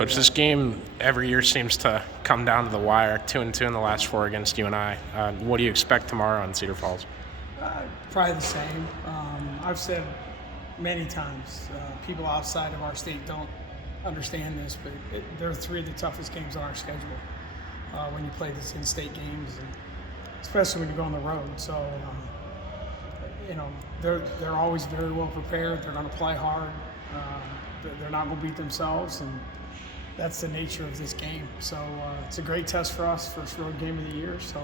Coach, this game every year seems to come down to the wire. 2-2 in the last 4 against UNI. What do you expect tomorrow in Cedar Falls? Probably the same. I've said many times, people outside of our state don't understand this, but they're 3 of the toughest games on our schedule when you play these in-state games, and especially when you go on the road. So, they're always very well prepared. They're going to play hard. They're not going to beat themselves, and that's the nature of this game. So it's a great test for us, first road game of the year. So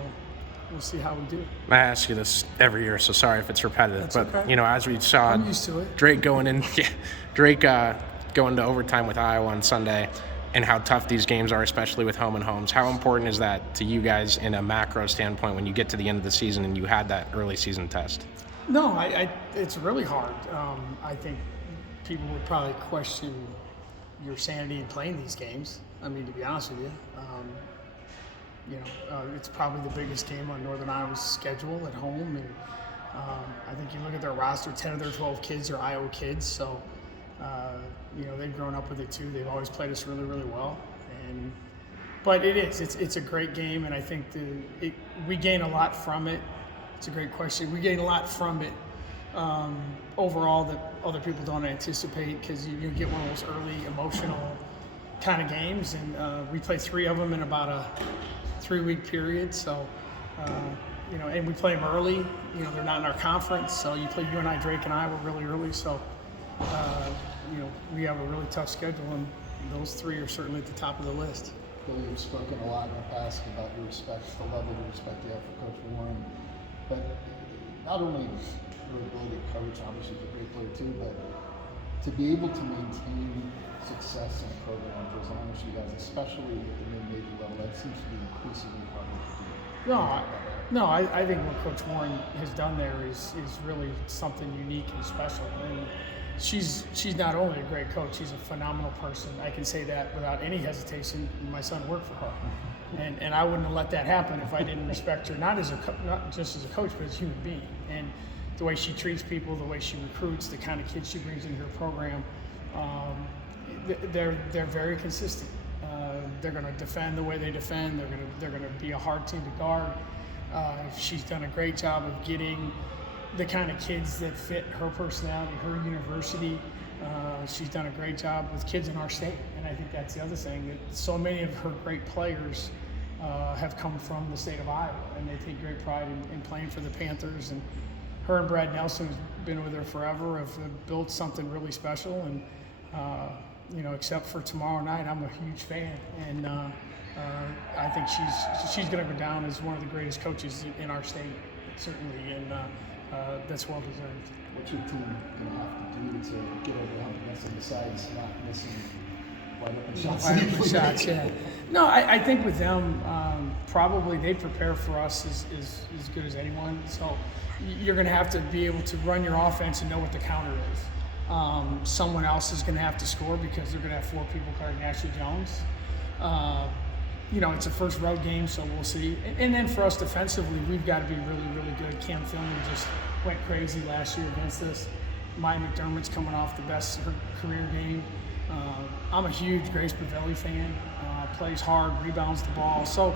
we'll see how we do. I ask you this every year, so sorry if it's repetitive. That's but okay. As we saw, I'm used to it. Drake going to overtime with Iowa on Sunday, and how tough these games are, especially with home and homes. How important is that to you guys in a macro standpoint when you get to the end of the season and you had that early season test? No, it's really hard. I think people would probably question your sanity in playing these games. I mean, to be honest with you, it's probably the biggest game on Northern Iowa's schedule at home, and I think you look at their roster, 10 of their 12 kids are Iowa kids, so they've grown up with it too. They've always played us really, really well, but it's a great game, and I think we gain a lot from it. It's a great question. We gain a lot from it overall that other people don't anticipate, because you get one of those early emotional kind of games, and we play 3 of them in about a 3-week period. So, and we play them early. They're not in our conference, so you play UNI, Drake, and Iowa really early. So, we have a really tough schedule, and those 3 are certainly at the top of the list. Bill, you've spoken a lot in the past about your respect, the level of respect you have for Coach Warren, but not only your ability to coach, obviously he's a great player too, but to be able to maintain success in a program for as long as you guys, especially at the mid-major level, that seems to be increasingly harder to do. No, I think what Coach Warren has done there is really something unique and special. And she's not only a great coach, she's a phenomenal person. I can say that without any hesitation. My son worked for her, and I wouldn't have let that happen if I didn't respect her, not just as a coach, but as a human being. And the way she treats people, the way she recruits, the kind of kids she brings into her program, they're very consistent. They're going to defend the way they defend. They're going to be a hard team to guard. She's done a great job of getting the kind of kids that fit her personality, her university. She's done a great job with kids in our state, and I think that's the other thing, that so many of her great players have come from the state of Iowa, and they take great pride in playing for the Panthers. And her and Brad Nelson, who's been with her forever, have built something really special. And except for tomorrow night, I'm a huge fan, and I think she's going to go down as one of the greatest coaches in our state, certainly, and that's well deserved. What's your team going to have to do to get over the hump besides not missing wide open shots? Yeah. No, I think with them, probably they prepare for us as good as anyone. So you're going to have to be able to run your offense and know what the counter is. Someone else is going to have to score because they're going to have 4 people guarding Ashley Jones. It's a first road game, so we'll see. And then for us defensively, we've got to be really, really good. Cam Philman just went crazy last year against us. Maya McDermott's coming off the best of her career game. I'm a huge Grace Bavelli fan. Plays hard, rebounds the ball. So,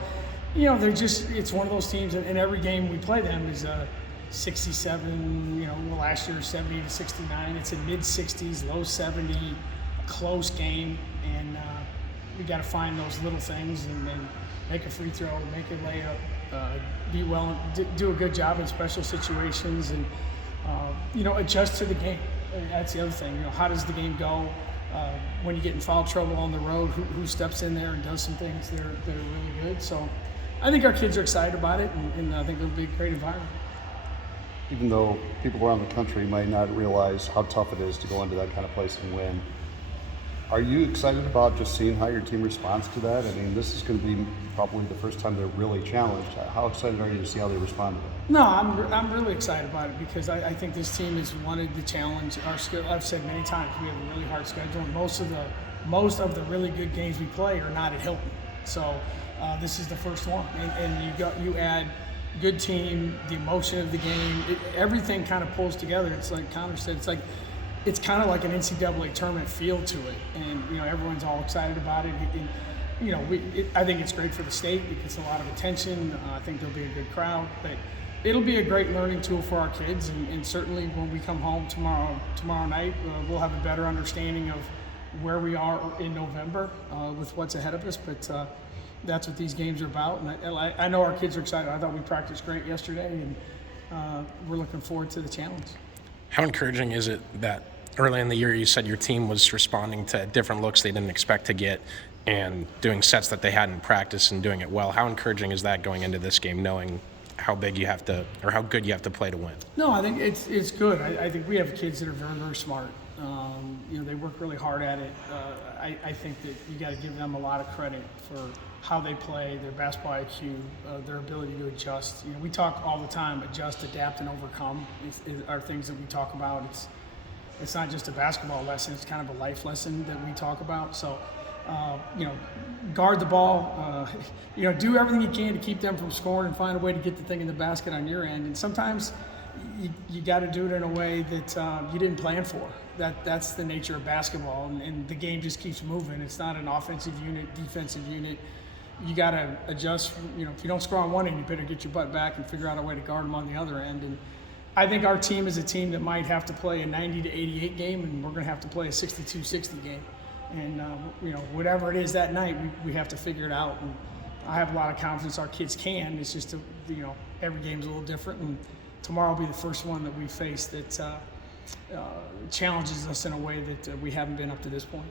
it's one of those teams, and every game we play them is a 67, last year 70 to 69. It's a mid-60s, low 70, close game, and we got to find those little things and make a free throw, make a layup, be well, do a good job in special situations, and adjust to the game. That's the other thing. How does the game go when you get in foul trouble on the road? Who steps in there and does some things that are really good? So I think our kids are excited about it, and I think it'll be a great environment. Even though people around the country might not realize how tough it is to go into that kind of place and win, are you excited about just seeing how your team responds to that? I mean, this is going to be probably the first time they're really challenged. How excited are you to see how they respond to it? No, I'm really excited about it because I think this team has wanted to challenge our schedule. I've said many times we have a really hard schedule, and most of the really good games we play are not at Hilton. So this is the first one, and you add good team, the emotion of the game, everything kind of pulls together. It's like Connor said, it's like it's kind of like an NCAA tournament feel to it, and everyone's all excited about it. I think it's great for the state. It gets a lot of attention. I think there'll be a good crowd, but it'll be a great learning tool for our kids. And certainly when we come home tomorrow night, we'll have a better understanding of where we are in November with what's ahead of us. But that's what these games are about. And I know our kids are excited. I thought we practiced great yesterday, and we're looking forward to the challenge. How encouraging is it that early in the year you said your team was responding to different looks they didn't expect to get and doing sets that they hadn't practiced and doing it well? How encouraging is that going into this game, knowing how big you have to, or how good you have to play to win? No, I think it's good. I think we have kids that are very, very smart. They work really hard at it. I think that you got to give them a lot of credit for how they play, their basketball IQ, their ability to adjust. We talk all the time, adjust, adapt, and overcome are things that we talk about. It's not just a basketball lesson, it's kind of a life lesson that we talk about. So, guard the ball, do everything you can to keep them from scoring and find a way to get the thing in the basket on your end. And sometimes you got to do it in a way that you didn't plan for. That's the nature of basketball, and the game just keeps moving. It's not an offensive unit, defensive unit. You got to adjust. If you don't score on one end, you better get your butt back and figure out a way to guard them on the other end. And I think our team is a team that might have to play a 90 to 88 game, and we're going to have to play a 62-60 game. And whatever it is that night, we have to figure it out. And I have a lot of confidence our kids can. It's just every game's a little different, and tomorrow will be the first one that we face that challenges us in a way that we haven't been up to this point.